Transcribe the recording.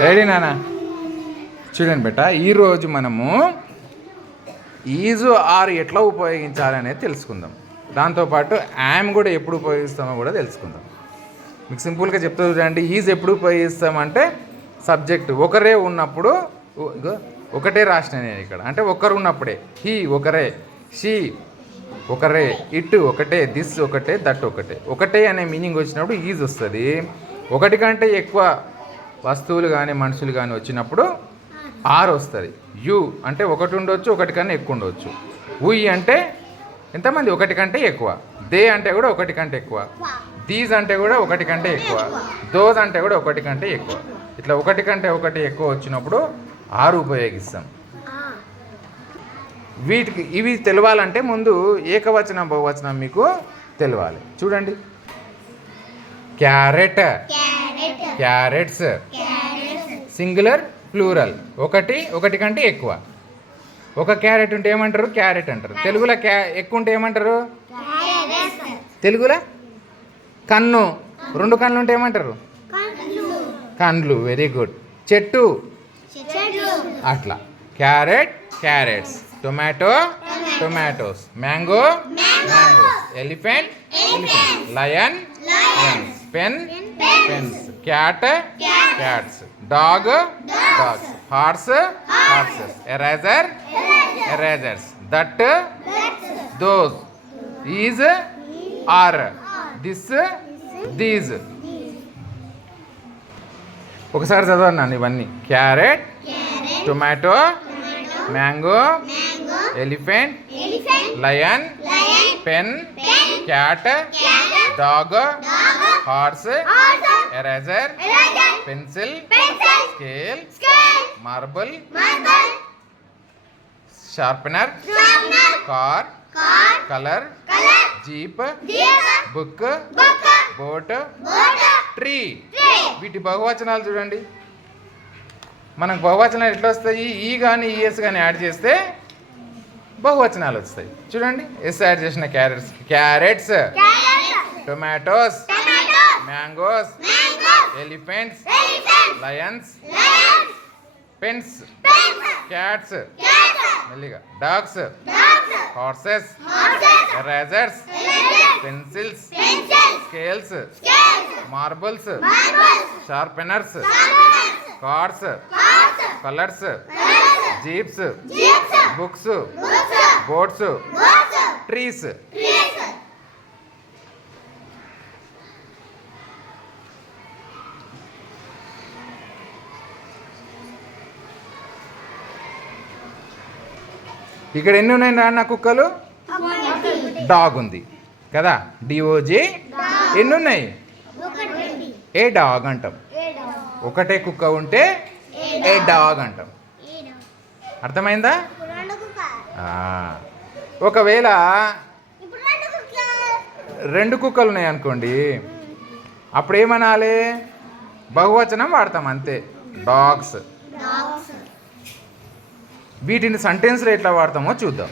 Ready నాన్న? చూడండి బెట్ట, ఈరోజు మనము ఈజ్ ఆర్ ఎట్లా ఉపయోగించాలనేది తెలుసుకుందాం. దాంతోపాటు యామ్ కూడా ఎప్పుడు ఉపయోగిస్తామో కూడా తెలుసుకుందాం. మీకు సింపుల్గా చెప్తా చూడండి. ఈజ్ ఎప్పుడు ఉపయోగిస్తామంటే సబ్జెక్ట్ ఒకరే ఉన్నప్పుడు, ఒకటే రాసిన నేను ఇక్కడ, అంటే ఒకరు ఉన్నప్పుడే. హీ ఒకరే, షీ ఒకరే, ఇట్ ఒకటే, దిస్ ఒకటే, దట్ ఒకటే. ఒకటే అనే మీనింగ్ వచ్చినప్పుడు ఈజ్ వస్తుంది. ఒకటి కంటే ఎక్కువ వస్తువులు కానీ మనుషులు కానీ వచ్చినప్పుడు ఆర్ వస్తుంది. యు అంటే ఒకటి ఉండొచ్చు, ఒకటి కన్నా ఎక్కువ ఉండవచ్చు. ఉయ్ అంటే ఎంతమంది? ఒకటి కంటే ఎక్కువ. దే అంటే కూడా ఒకటి కంటే ఎక్కువ. దీస్ అంటే కూడా ఒకటి కంటే ఎక్కువ. దోస్ అంటే కూడా ఒకటి కంటే ఎక్కువ. ఇట్లా ఒకటి కంటే ఒకటి ఎక్కువ వచ్చినప్పుడు ఆరు ఉపయోగిస్తాం. వీటికి ఇవి తెలవాలంటే ముందు ఏకవచనం బహువచనం మీకు తెలవాలి. చూడండి, క్యారెట్, క్యారెట్స్, సింగులర్ ప్లూరల్, ఒకటి ఒకటి కంటే ఎక్కువ. ఒక క్యారెట్ ఉంటే ఏమంటారు? క్యారెట్ అంటారు. తెలుగులో ఎక్కువ ఉంటే ఏమంటారు? తెలుగులో కన్ను, రెండు కన్నులు ఉంటే ఏమంటారు? కండ్లు. Very good. చెట్టు, అట్లా. Carrot, carrots. Tomato, tomatoes. Mango, mangoes. Elephant, elephant. Lion, lions. Pen, pens. Cat, cats. Dog, dogs. Horse, horses. Eraser, erasers. That, those. Is, are. This, these. ఒకసారి చదవండి ఇవన్నీ. Carrot, tomato, mango, elephant, lion, pen, cat, dog, horse, eraser, pencil, scale, marble, sharpener, car, colour, jeep, book, boat, tree. వీటి బహువచనాలు చూడండి. మనకు బహువచనాలు ఎట్లా వస్తాయి? ఈ కానీ ఈఎస్ కానీ యాడ్ చేస్తే బహువచనాలు వస్తాయి. చూడండి, ఎస్ యాడ్ చేసిన carrots, carrots, tomatoes, mangoes, elephants, lions, pens, cats, మెల్లిగా dogs, horses, erasers, pencils, scales, marbles, sharpeners, cards, colours, jeeps, books, boats, trees. ఇక్కడ ఎన్ని ఉన్నాయి నాన్న కుక్కలు? డాగ్ ఉంది కదా, డిఓజే. ఎన్ని ఉన్నాయి? ఏ డాగ్ అంటాం. ఒకటే కుక్క ఉంటే ఏ డాగ్ అంటాం. అర్థమైందా? ఒకవేళ రెండు కుక్కలు ఉన్నాయి అనుకోండి, అప్పుడు ఏమనాలి? బహువచనం వాడతాం అంతే, డాగ్స్. వీటిని సెంటెన్స్లో ఎట్లా వాడతామో చూద్దాం.